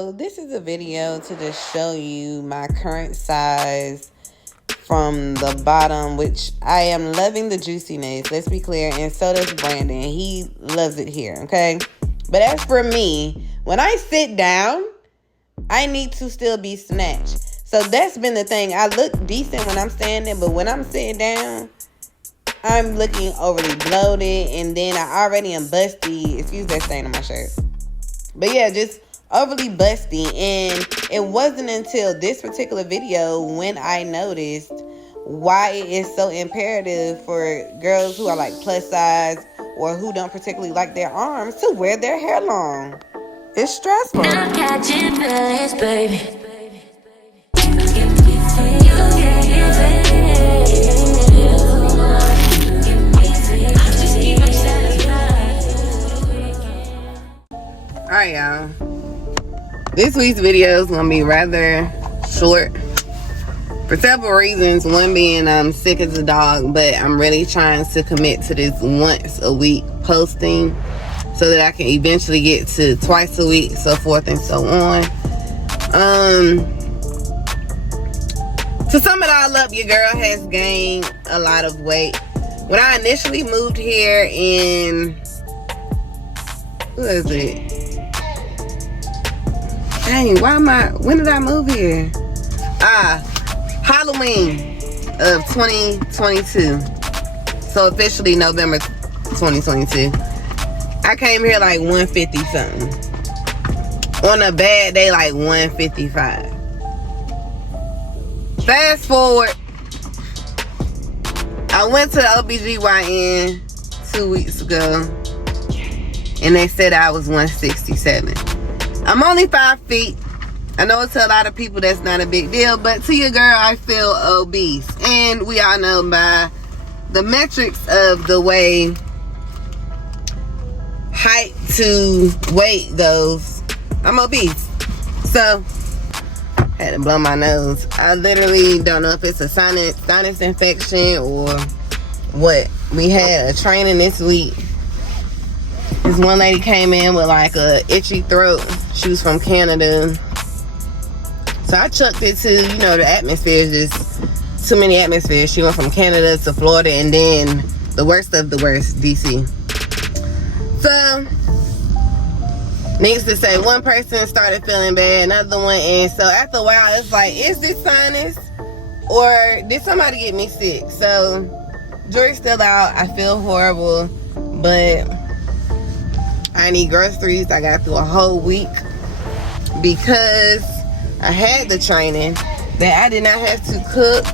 So this is a video to just show you my current size from the bottom, which I am loving the juiciness, let's be clear, and so does Brandon. He loves it here, okay? But as for me, when I sit down, I need to still be snatched. So that's been the thing. I look decent when I'm standing, but when I'm sitting down, I'm looking overly bloated, and then I already am busty. Excuse that stain on my shirt. But yeah, just overly busty. And it wasn't until this particular video when I noticed why it is so imperative for girls who are like plus size or who don't particularly like their arms to wear their hair long. It's stressful. I'm catching feelings, baby. Alright, y'all. This week's video is gonna be rather short for several reasons. One being I'm sick as a dog, but I'm really trying to commit to this once a week posting so that I can eventually get to twice a week, so forth and so on. To sum it all up, your girl has gained a lot of weight. When I initially moved here in, what is it? Dang, when did I move here? Halloween of 2022. So officially November 2022. I came here like 150 something. On a bad day, like 155. Fast forward, I went to the OBGYN 2 weeks ago, and they said I was 167. I'm only 5 feet. I know to a lot of people that's not a big deal, but to your girl, I feel obese. And we all know by the metrics of the way height to weight goes, I'm obese. So, had to blow my nose. I literally don't know if it's a sinus infection or what. We had a training this week. This one lady came in with like a itchy throat. She was from Canada. So I chucked it to, the atmosphere is just too many atmospheres. She went from Canada to Florida and then the worst of the worst, DC. So, needs to say, one person started feeling bad, another one, and so after a while, it's like, is this sinus or did somebody get me sick? So, jury's still out. I feel horrible, but I need groceries. I got through a whole week because I had the training that I did not have to cook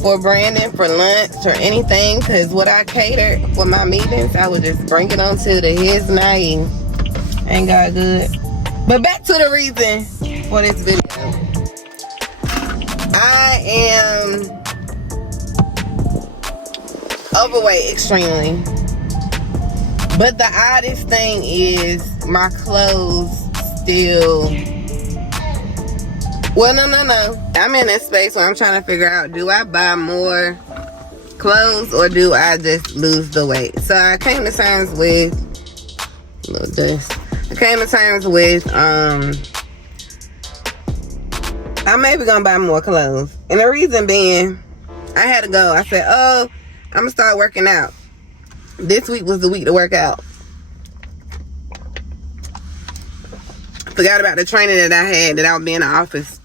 for Brandon for lunch or anything, because what I catered for my meetings, I would just bring it on to his and I eat. Ain't got good. But back to the reason for this video. I am overweight extremely. But the oddest thing is my clothes still... Well, no. I'm in this space where I'm trying to figure out, do I buy more clothes or do I just lose the weight? So I came to terms with... A little dust. I came to terms with, I'm maybe gonna buy more clothes. And the reason being, I had to go. I said, I'm gonna start working out. This week was the week to work out. Forgot about the training that I had, that I would be in the office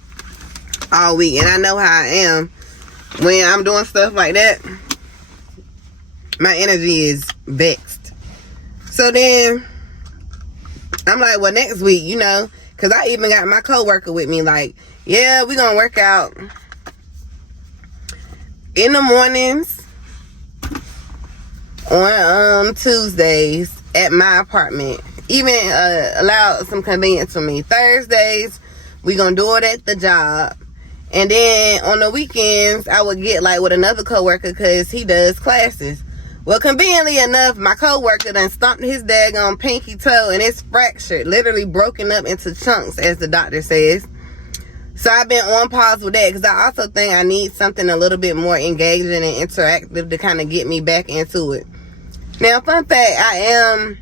all week. And I know how I am. When I'm doing stuff like that, my energy is vexed. So then, I'm like, well, next week, because I even got my coworker with me, like, yeah, we're going to work out in the mornings on Tuesdays at my apartment. Even allowed some convenience for me. Thursdays, we going to do it at the job. And then on the weekends, I would get like with another coworker because he does classes. Well, conveniently enough, my coworker done stomped his daggone pinky toe and it's fractured, literally broken up into chunks, as the doctor says. So I've been on pause with that because I also think I need something a little bit more engaging and interactive to kind of get me back into it. Now, fun fact, I am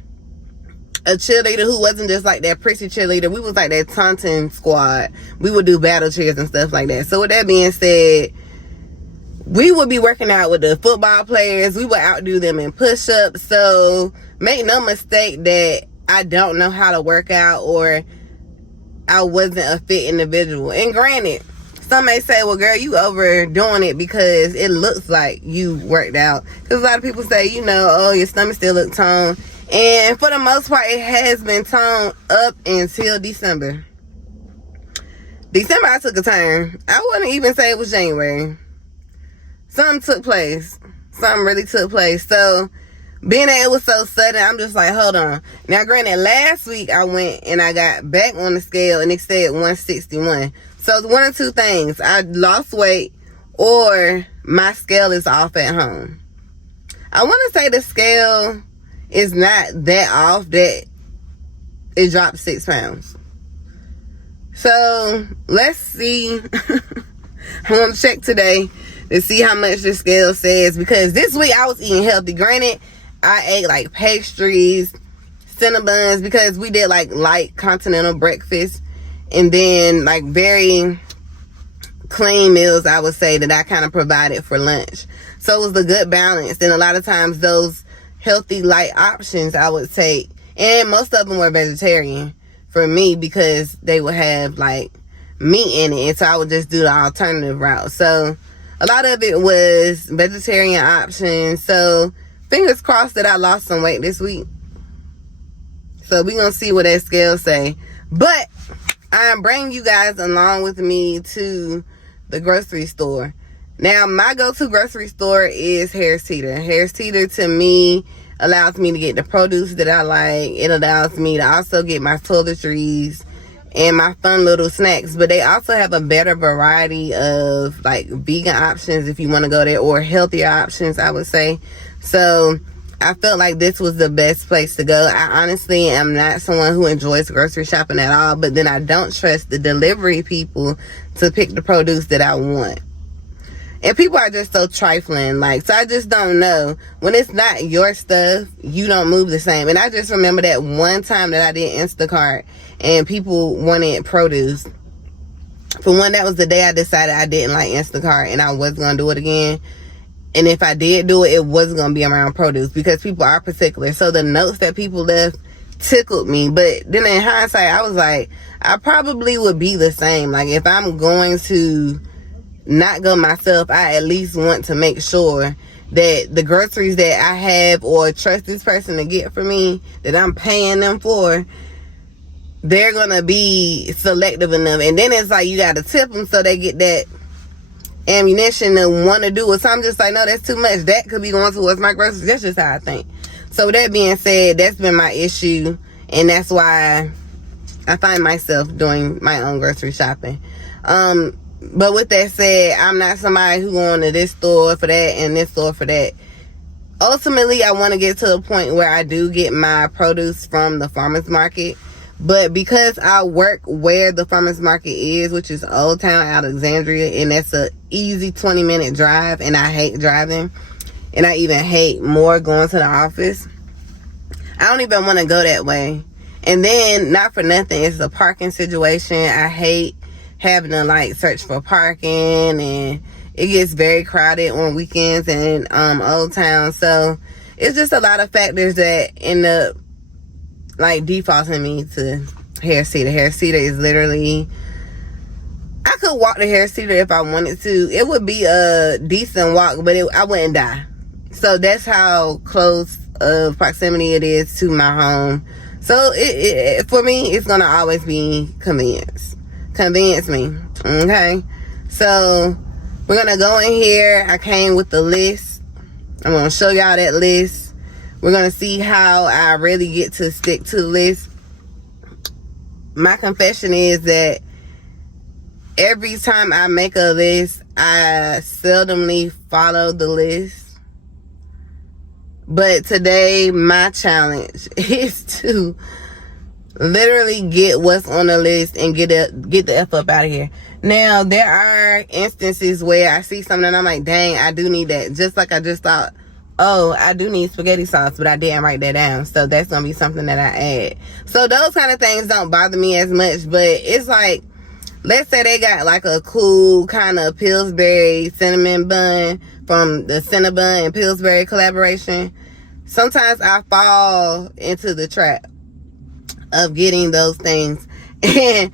a cheerleader who wasn't just like that prissy cheerleader. We was like that taunting squad. We would do battle cheers and stuff like that. So with that being said, we would be working out with the football players. We would outdo them in push-ups. So make no mistake that I don't know how to work out or I wasn't a fit individual. And granted, some may say, well, girl, you overdoing it because it looks like you worked out. Because a lot of people say, you know, oh, your stomach still look toned. And for the most part, it has been toned up until December. December, I took a turn. I wouldn't even say it was January. Something took place. Something really took place. So, being that it was so sudden, I'm just like, hold on. Now, granted, last week I went and I got back on the scale and it said 161. So, it's one of two things. I lost weight or my scale is off at home. I want to say the scale is not that off that it dropped 6 pounds. So, let's see. I'm going to check today to see how much the scale says, because this week I was eating healthy. Granted, I ate like pastries, Cinnabons, because we did like light continental breakfast and then like very clean meals, I would say, that I kind of provided for lunch. So it was a good balance. And a lot of times those healthy light options I would take, and most of them were vegetarian for me because they would have like meat in it, and so I would just do the alternative route. So a lot of it was vegetarian options. So fingers crossed that I lost some weight this week. So we're going to see what that scale say. But I am bringing you guys along with me to the grocery store. Now, my go-to grocery store is Harris Teeter. Harris Teeter, to me, allows me to get the produce that I like. It allows me to also get my toiletries and my fun little snacks. But they also have a better variety of like vegan options if you want to go there, or healthier options, I would say. So I felt like this was the best place to go. I honestly am not someone who enjoys grocery shopping at all, but then I don't trust the delivery people to pick the produce that I want. And people are just so trifling. Like, so I just don't know. When it's not your stuff, you don't move the same. And I just remember that one time that I did Instacart and people wanted produce. For one, that was the day I decided I didn't like Instacart and I wasn't going to do it again. And if I did do it, it wasn't going to be around produce because people are particular. So the notes that people left tickled me. But then in hindsight, I was like, I probably would be the same. Like, if I'm going to not go myself, I at least want to make sure that the groceries that I have or trust this person to get for me, that I'm paying them for, they're going to be selective enough. And then it's like you got to tip them so they get that ammunition to want to do it. So I'm just like, no, that's too much. That could be going towards my groceries. That's just how I think. So with that being said, that's been my issue. And that's why I find myself doing my own grocery shopping. But with that said, I'm not somebody who going to this store for that and this store for that. Ultimately, I want to get to the point where I do get my produce from the farmer's market. But because I work where the farmer's market is, which is Old Town Alexandria, and that's a easy 20-minute drive, and I hate driving, and I even hate more going to the office, I don't even want to go that way. And then, not for nothing, it's a parking situation. I hate having to like search for parking, and it gets very crowded on weekends in Old Town. So it's just a lot of factors that end up like defaulting me to Harris Teeter. Harris Teeter is literally, I could walk to Harris Teeter if I wanted to. It would be a decent walk, but I wouldn't die. So that's how close of proximity it is to my home. So it for me, it's gonna always be convenience me. Okay, so we're gonna go in here. I came with the list. I'm gonna show y'all that list. We're gonna see how I really get to stick to the list. My confession is that every time I make a list, I seldomly follow the list. But today, my challenge is to literally get what's on the list and get the F up out of here. Now, there are instances where I see something and I'm like, dang, I do need that. Just like I just thought oh, I do need spaghetti sauce, but I didn't write that down. So that's going to be something that I add. So those kind of things don't bother me as much. But it's like, let's say they got like a cool kind of Pillsbury cinnamon bun from the Cinnabon and Pillsbury collaboration. Sometimes I fall into the trap of getting those things. And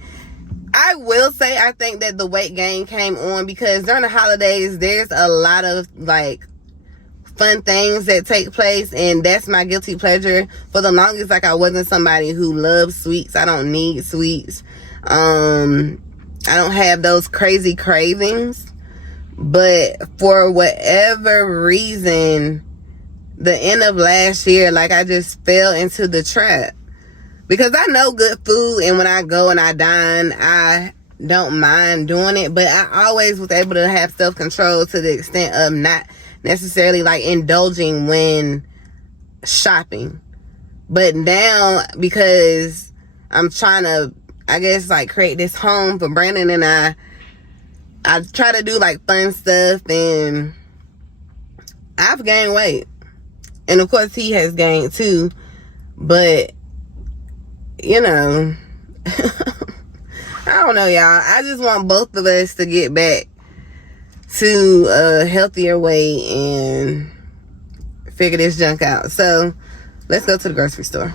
I will say I think that the weight gain came on because during the holidays, there's a lot of like fun things that take place, and that's my guilty pleasure. For the longest, like, I wasn't somebody who loves sweets. I don't need sweets. I don't have those crazy cravings. But for whatever reason, the end of last year, like, I just fell into the trap. Because I know good food, and when I go and I dine, I don't mind doing it. But I always was able to have self-control to the extent of not necessarily, like, indulging when shopping. But now, because I'm trying to, I guess, like, create this home for Brandon and I try to do, like, fun stuff, and I've gained weight. And, of course, he has gained, too. But, you know, I don't know, y'all. I just want both of us to get back to a healthier weight and figure this junk out. So, let's go to the grocery store.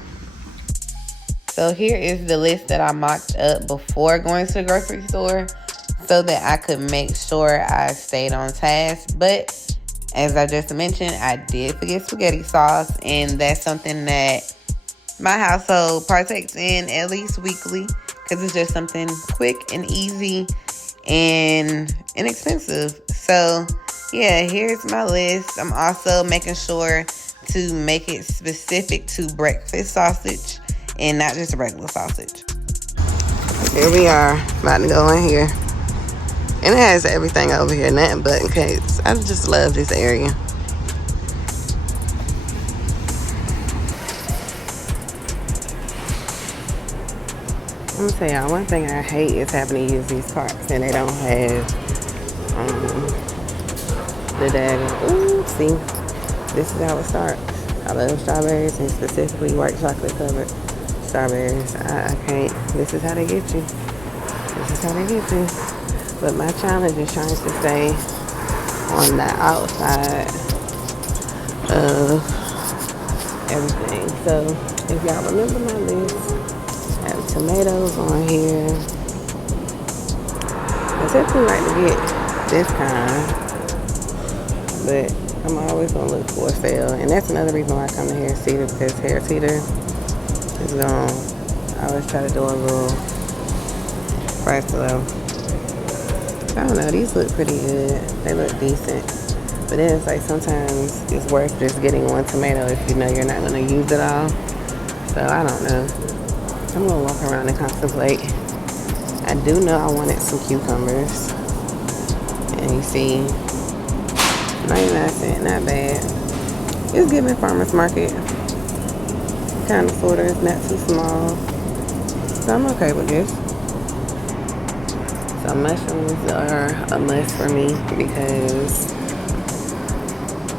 So, here is the list that I mocked up before going to the grocery store so that I could make sure I stayed on task. But, as I just mentioned, I did forget spaghetti sauce, and that's something that my household partakes in at least weekly because it's just something quick and easy and inexpensive. So, yeah, here's my list. I'm also making sure to make it specific to breakfast sausage and not just regular sausage. Here we are, about to go in here. And it has everything over here, nothing but in case. I just love this area. Let me tell y'all, one thing I hate is having to use these carts and they don't have the daggone. Ooh, see, this is how it starts. I love strawberries and specifically white chocolate covered strawberries. I can't. This is how they get you. This is how they get you. But my challenge is trying to stay on the outside of everything. So if y'all remember my list, I have tomatoes on here. I typically like to get this kind, but I'm always gonna look for a sale, and that's another reason why I come to Harris Teeter, because Harris Teeter is gone. I always try to do a little price low. I don't know, these look pretty good. They look decent. But then it's like sometimes it's worth just getting one tomato if you know you're not gonna use it all. So I don't know. I'm gonna walk around and contemplate. I do know I wanted some cucumbers. And you see, 99 cents, not bad. It's giving farmer's market. Kind of, sort of, it's not too small. So I'm okay with this. So mushrooms are a must for me because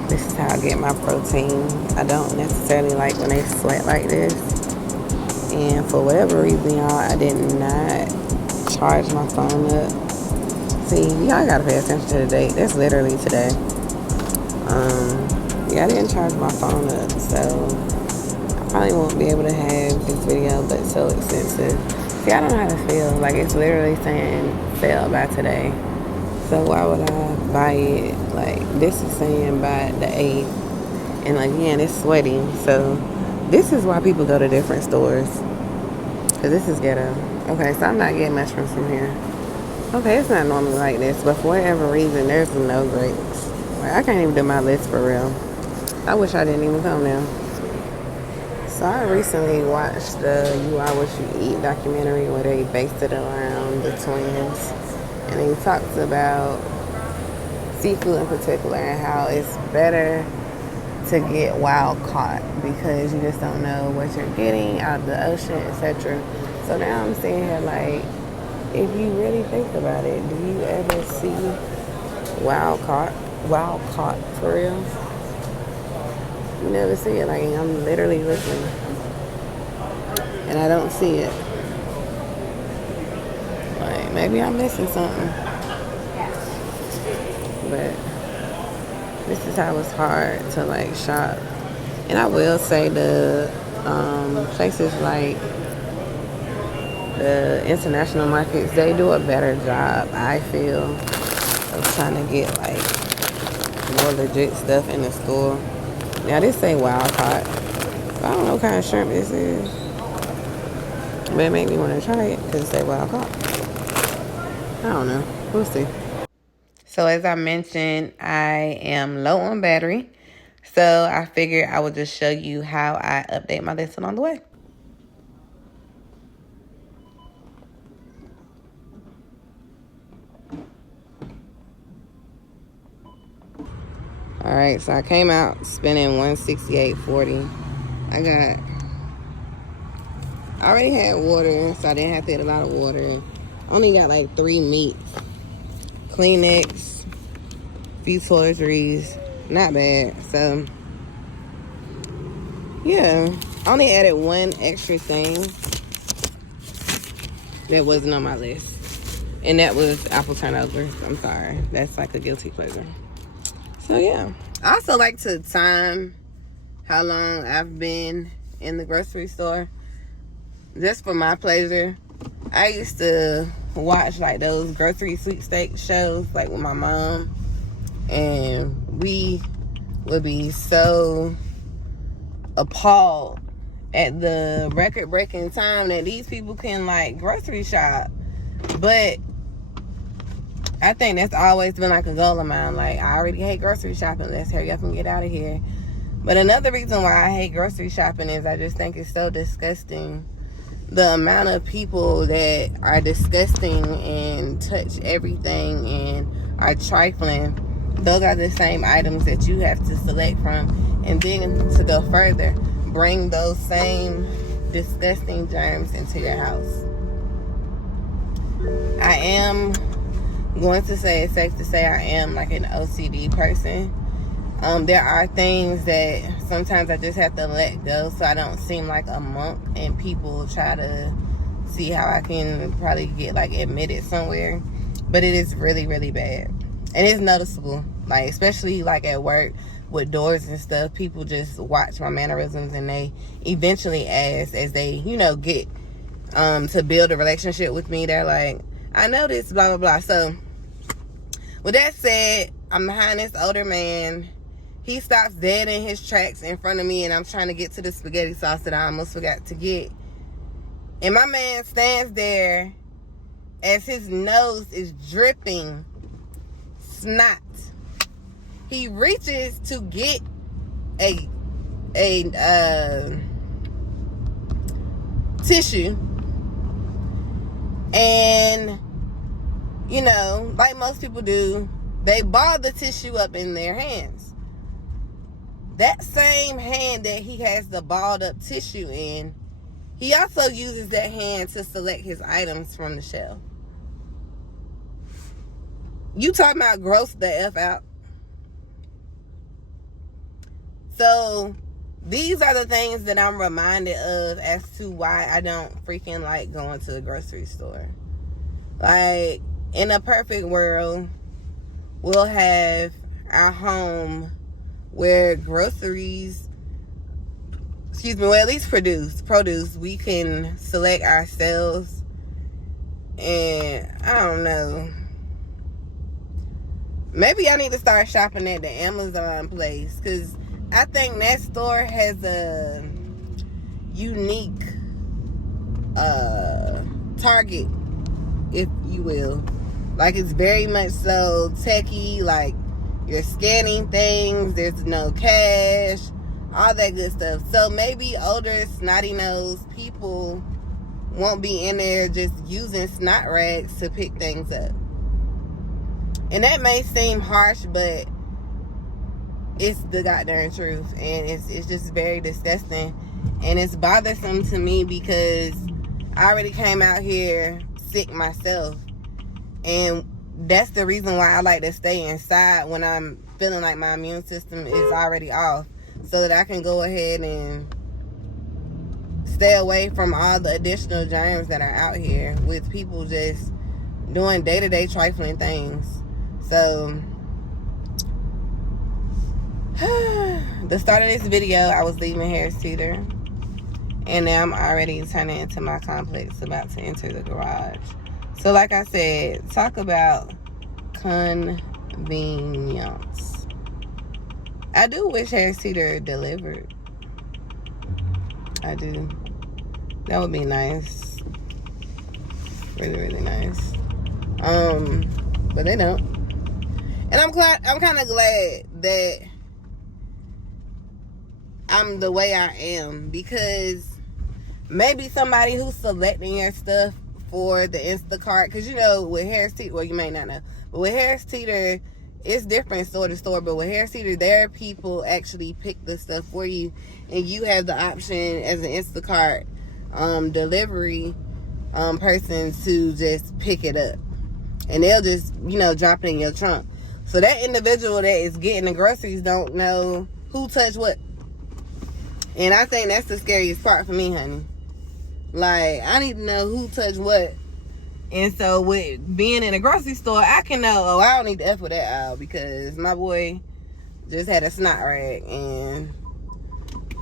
this is how I get my protein. I don't necessarily like when they sweat like this. And for whatever reason, y'all, I did not charge my phone up. See, y'all gotta pay attention to the date. That's literally today. Yeah, I didn't charge my phone up, so I probably won't be able to have this video, but it's so expensive. See, I don't know how to feel. Like, it's literally saying sale by today. So why would I buy it? Like, this is saying by the 8th. And like, again, it's sweaty. So this is why people go to different stores. Because this is ghetto. Okay, so I'm not getting mushrooms from here. Okay, it's not normally like this. But for whatever reason, there's no grapes. Like, I can't even do my list for real. I wish I didn't even come now. So I recently watched the You Are What You Eat documentary where they based it around the twins. And he talks about seafood in particular and how it's better to get wild caught because you just don't know what you're getting out of the ocean, etc. So now I'm sitting here like, if you really think about it, do you ever see wild caught for real? You never see it. Like, I'm literally looking and I don't see it. Like, maybe I'm missing something. But this is how it's hard to like shop. And I will say the places like the international markets, they do a better job, I feel, of trying to get like more legit stuff in the store. Now this say wild caught. I don't know what kind of shrimp this is, but it made me want to try it because it say wild caught. I don't know. We'll see. So as I mentioned, I am low on battery. So I figured I would just show you how I update my lesson on the way. Alright, so I came out spending $168.40. I already had water, so I didn't have to get a lot of water. Only got like 3 meats. Kleenex, few toiletries. Not bad. So, yeah. I only added one extra thing that wasn't on my list. And that was apple turnovers. I'm sorry. That's like a guilty pleasure. So, yeah. I also like to time how long I've been in the grocery store. Just for my pleasure. I used to watch like those grocery sweepstakes shows like with my mom. And we would be so appalled at the record-breaking time that these people can like grocery shop. But I think that's always been like a goal of mine. Like, I already hate grocery shopping. Let's hurry up and get out of here. But another reason why I hate grocery shopping is I just think it's so disgusting. The amount of people that are disgusting and touch everything and are trifling, those are the same items that you have to select from. And then to go further, bring those same disgusting germs into your house. I am going to say, it's safe to say I am like an OCD person. There are things that sometimes I just have to let go so I don't seem like a monk and people try to see how I can probably get like admitted somewhere. But it is really, really bad. And it's noticeable, like especially like at work with doors and stuff. People just watch my mannerisms and they eventually ask as they, you know, get to build a relationship with me. They're like, I know this, blah, blah, blah. So with that said, I'm behind this older man. He stops dead in his tracks in front of me, and I'm trying to get to the spaghetti sauce that I almost forgot to get. And my man stands there as his nose is dripping snot. He reaches to get a tissue, and you know, like most people do, they ball the tissue up in their hands. That same hand that he has the balled up tissue in, he also uses that hand to select his items from the shelf. You talking about gross the F out? So these are the things that I'm reminded of as to why I don't freaking like going to the grocery store. Like, in a perfect world, we'll have our home where groceries, well, at least produce, we can select ourselves. And I don't know, maybe I need to start shopping at the Amazon place, because I think that store has a unique target, if you will. Like, it's very much so techie, like you're scanning things, there's no cash, all that good stuff. So maybe older snotty-nosed people won't be in there just using snot rags to pick things up. And that may seem harsh, but it's the goddamn truth. And it's just very disgusting. And it's bothersome to me because I already came out here sick myself. And that's the reason why I like to stay inside when I'm feeling like my immune system is already off. so that I can go ahead and stay away from all the additional germs that are out here with people just doing day-to-day trifling things. So the start of this video, I was leaving Harris Teeter, and now I'm already turning into my complex, about to enter the garage. So like I said, talk about convenience. I do wish Harris Teeter delivered. I do. That would be nice. Really, really nice. But they don't. And I'm kind of glad that I'm the way I am, because maybe somebody who's selecting your stuff for the Instacart, because you know with Harris Teeter, well, you may not know, but with Harris Teeter, it's different store to store. But with Harris Teeter, their people actually pick the stuff for you, and you have the option as an Instacart delivery person to just pick it up, and they'll just, you know, drop it in your trunk. So that individual that is getting the groceries don't know who touched what. And I think that's the scariest part for me, honey. Like, I need to know who touched what. And so with being in a grocery store, I can know, oh, I don't need to F with that aisle, because my boy just had a snot rag, and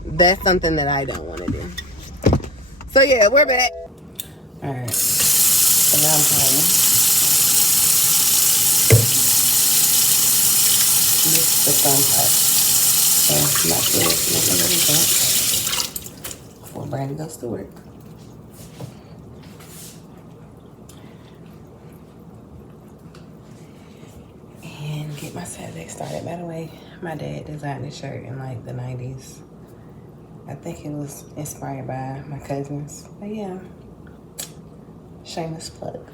that's something that I don't want to do. So yeah, we're back. Alright. So now I'm home. This is the fun part. So I'm not sure what's making a difference before Brandon goes to work. And get my Saturday started. By the way, my dad designed this shirt in like the 90s. I think it was inspired by my cousins. But yeah, shameless plug.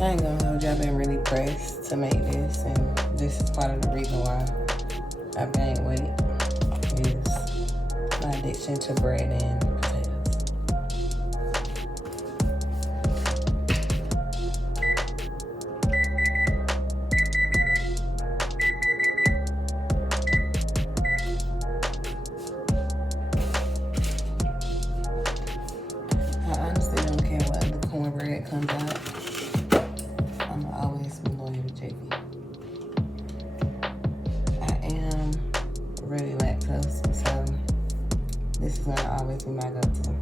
I ain't gonna hold you, I've been really pressed to make this, and this is part of the reason why I've gained weight, is my addiction to bread and potatoes. I honestly don't care what the cornbread comes out. I'm always be loyal to JB. I am really lactose, so this is gonna always be my go-to.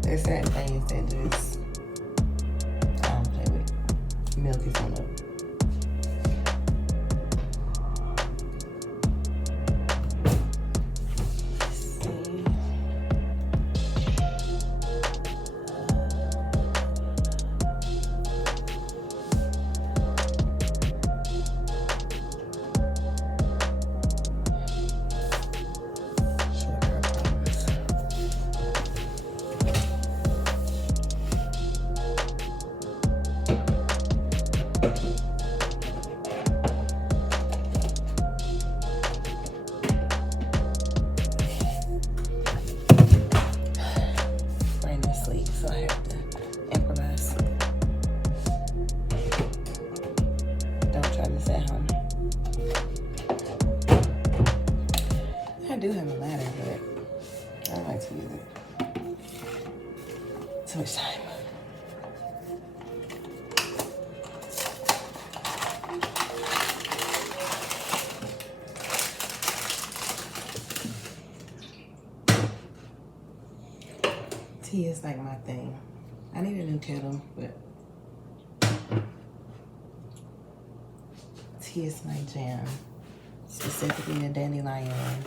There's certain things that just I don't play with. Milk is one of them. So I have to improvise. Don't try this at home. I do have a ladder, but I don't like to use it. Too much time. Tea is like my thing. I need a new kettle, but tea is my jam. Specifically a dandelion one.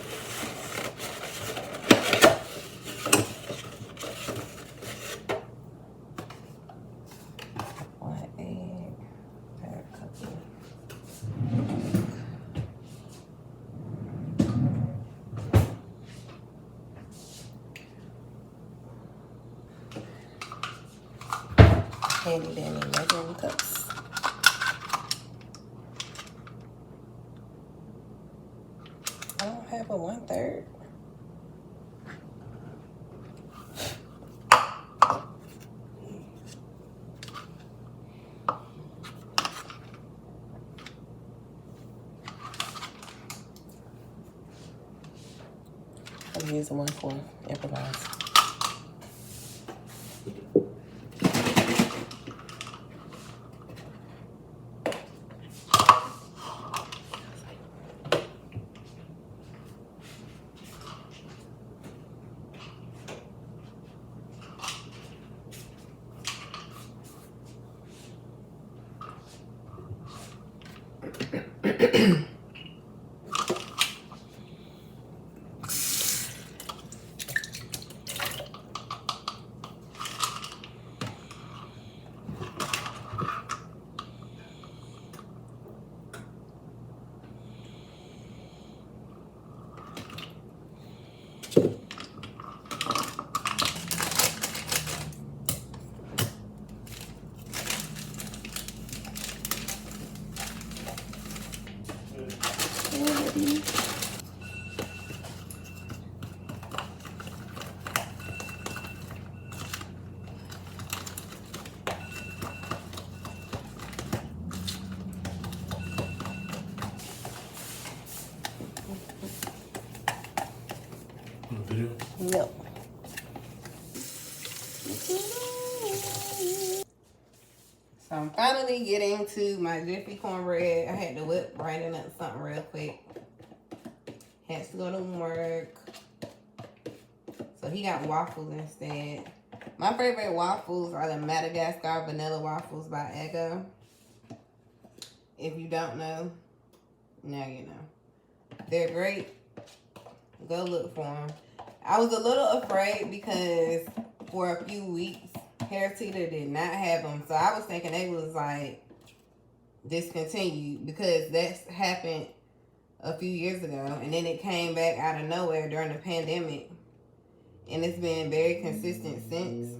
handy dandy measuring cups. I don't have a 1/3. I'm using 1/4, improvise. Video? Yep. So I'm finally getting to my Jiffy cornbread. I had to whip Brandon up something real quick. Has to go to work. So he got waffles instead. My favorite waffles are the Madagascar vanilla waffles by Eggo. If you don't know, now you know. They're great. Go look for them. I was a little afraid because for a few weeks, Harris Teeter did not have them. So I was thinking they was like discontinued because that's happened a few years ago. And then it came back out of nowhere during the pandemic. And it's been very consistent since.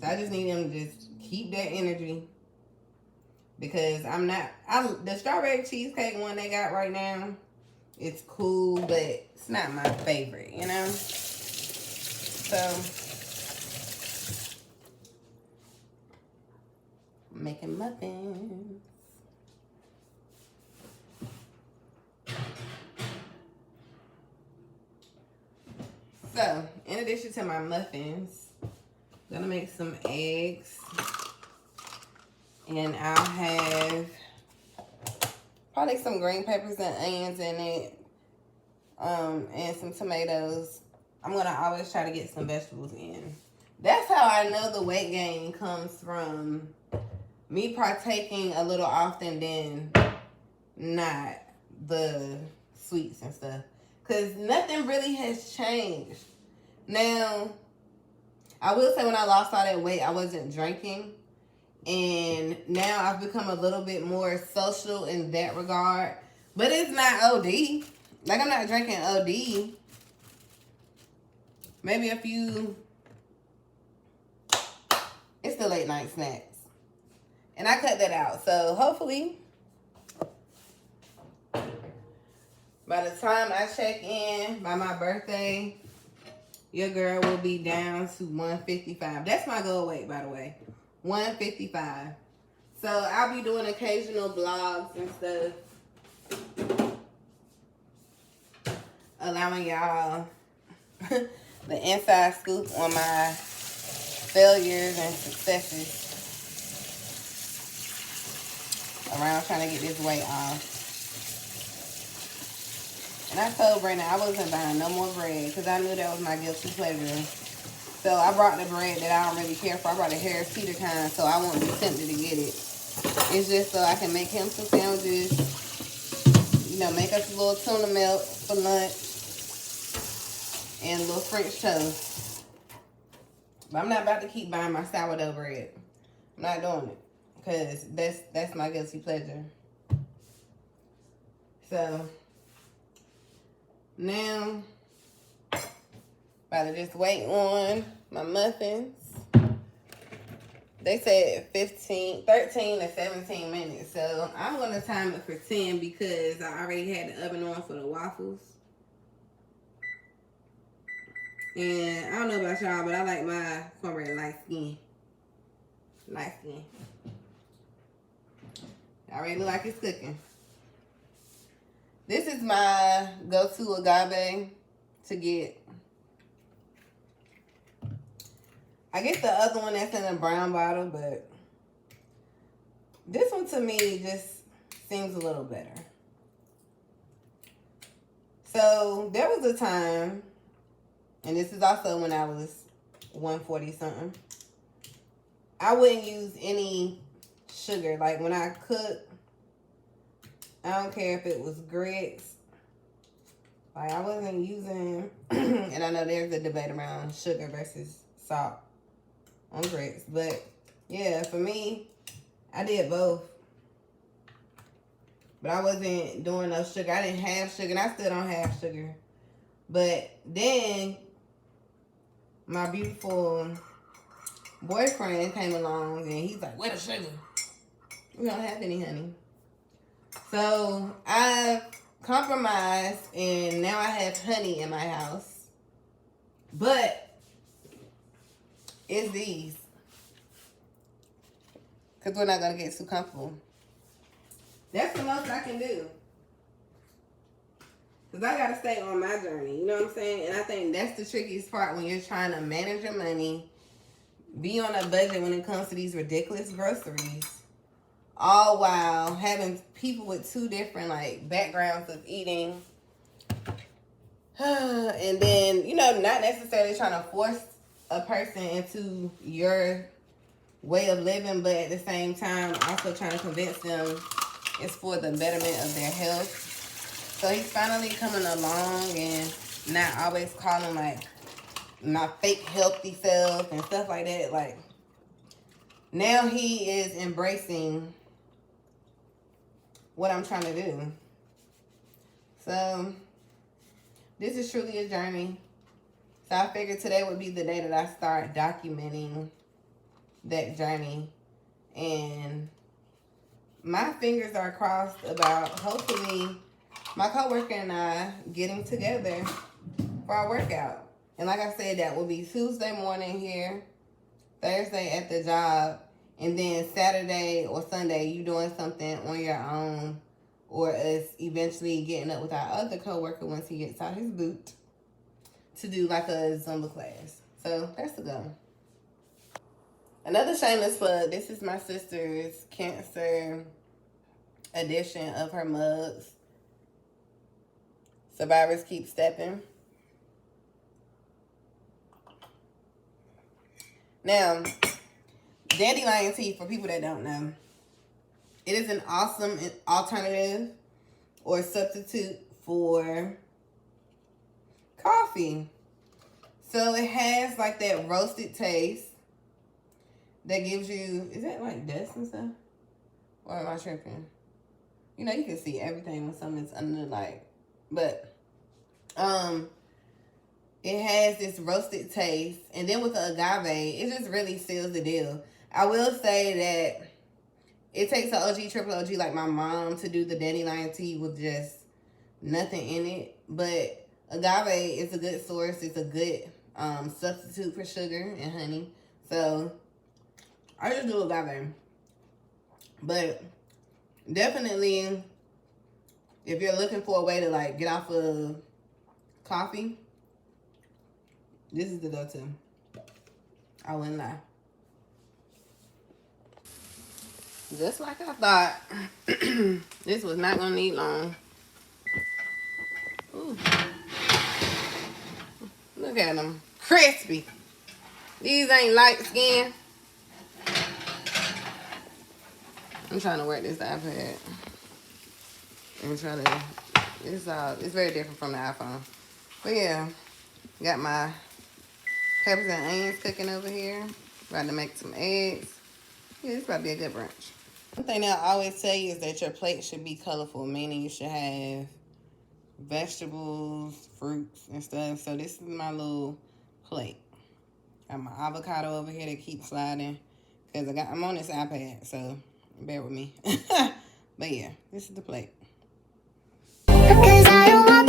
So I just need them to just keep that energy. Because the strawberry cheesecake one they got right now, it's cool, but it's not my favorite, you know? So, I'm making muffins. So, in addition to my muffins, I'm gonna make some eggs. And I'll have probably some green peppers and onions in it. And some tomatoes. I'm gonna always try to get some vegetables in. That's how I know the weight gain comes from me partaking a little often than not the sweets and stuff. Because nothing really has changed. Now, I will say when I lost all that weight, I wasn't drinking. And now I've become a little bit more social in that regard. But it's not OD. Like, I'm not drinking OD. Maybe a few. It's the late night snacks. And I cut that out. So, hopefully, by the time I check in by my birthday, your girl will be down to 155. That's my goal weight, by the way. 155. So I'll be doing occasional vlogs and stuff, allowing y'all the inside scoop on my failures and successes around trying to get this weight off. And I told Brandon I wasn't buying no more bread because I knew that was my guilty pleasure. So I brought the bread that I don't really care for. I brought a Harris Teeter kind, so I won't be tempted to get it. It's just so I can make him some sandwiches, you know, make us a little tuna melt for lunch, and a little French toast. But I'm not about to keep buying my sourdough bread. I'm not doing it because that's my guilty pleasure. So now, about to just wait on my muffins. They said 13 to 17 minutes. So I'm going to time it for 10 because I already had the oven on for the waffles. And I don't know about y'all, but I like my cornbread light skin. Light skin. Already look like it's cooking. This is my go-to agave to get. I get the other one that's in a brown bottle, but this one to me just seems a little better. So there was a time, and this is also when I was 140 something, I wouldn't use any sugar. Like when I cook, I don't care if it was grits. Like I wasn't using, and I know there's a debate around sugar versus salt on grits. But yeah, for me, I did both. But I wasn't doing no sugar. I didn't have sugar, and I still don't have sugar. But then my beautiful boyfriend came along, and he's like, "Where the sugar? We don't have any, honey." So I compromised, and now I have honey in my house. But it's these, because we're not going to get too comfortable. That's the most I can do. Because I got to stay on my journey. You know what I'm saying? And I think that's the trickiest part when you're trying to manage your money, be on a budget when it comes to these ridiculous groceries, all while having people with two different like backgrounds of eating. And then, you know, not necessarily trying to force a person into your way of living, but at the same time also trying to convince them it's for the betterment of their health. So he's finally coming along and not always calling like my fake healthy self and stuff like that. Like now he is embracing what I'm trying to do. So this is truly a journey. So I figured today would be the day that I start documenting that journey. And my fingers are crossed about hopefully my coworker and I getting together for our workout. And like I said, that will be Tuesday morning here, Thursday at the job, and then Saturday or Sunday you doing something on your own, or us eventually getting up with our other coworker once he gets out his boot to do like a Zumba class. So that's the goal. Another shameless plug, this is my sister's cancer edition of her mugs. Survivors Keep Stepping. Now, dandelion tea, for people that don't know, it is an awesome alternative or substitute for coffee. So it has like that roasted taste that gives you, is that like dust and stuff? Or am I tripping? You know, you can see everything when something's under the light. But it has this roasted taste. And then with the agave, it just really seals the deal. I will say that it takes an OG, triple OG like my mom to do the dandelion tea with just nothing in it. But agave is a good source. It's a good substitute for sugar and honey. So I just do agave. But definitely, if you're looking for a way to like get off of coffee, this is the go-to. I wouldn't lie. Just like I thought, this was not gonna need long. Ooh. Look at them, crispy. These ain't light skin. I'm trying to work this iPad and try to. It's very different from the iPhone. But yeah, got my peppers and onions cooking over here. About to make some eggs. Yeah, it's about to be a good brunch. One thing they'll always tell you is that your plate should be colorful, meaning you should have vegetables, fruits, and stuff. So this is my little plate. Got my avocado over here that keeps sliding Because I'm on this iPad, so bear with me. But yeah, this is the plate. 'Cause I don't want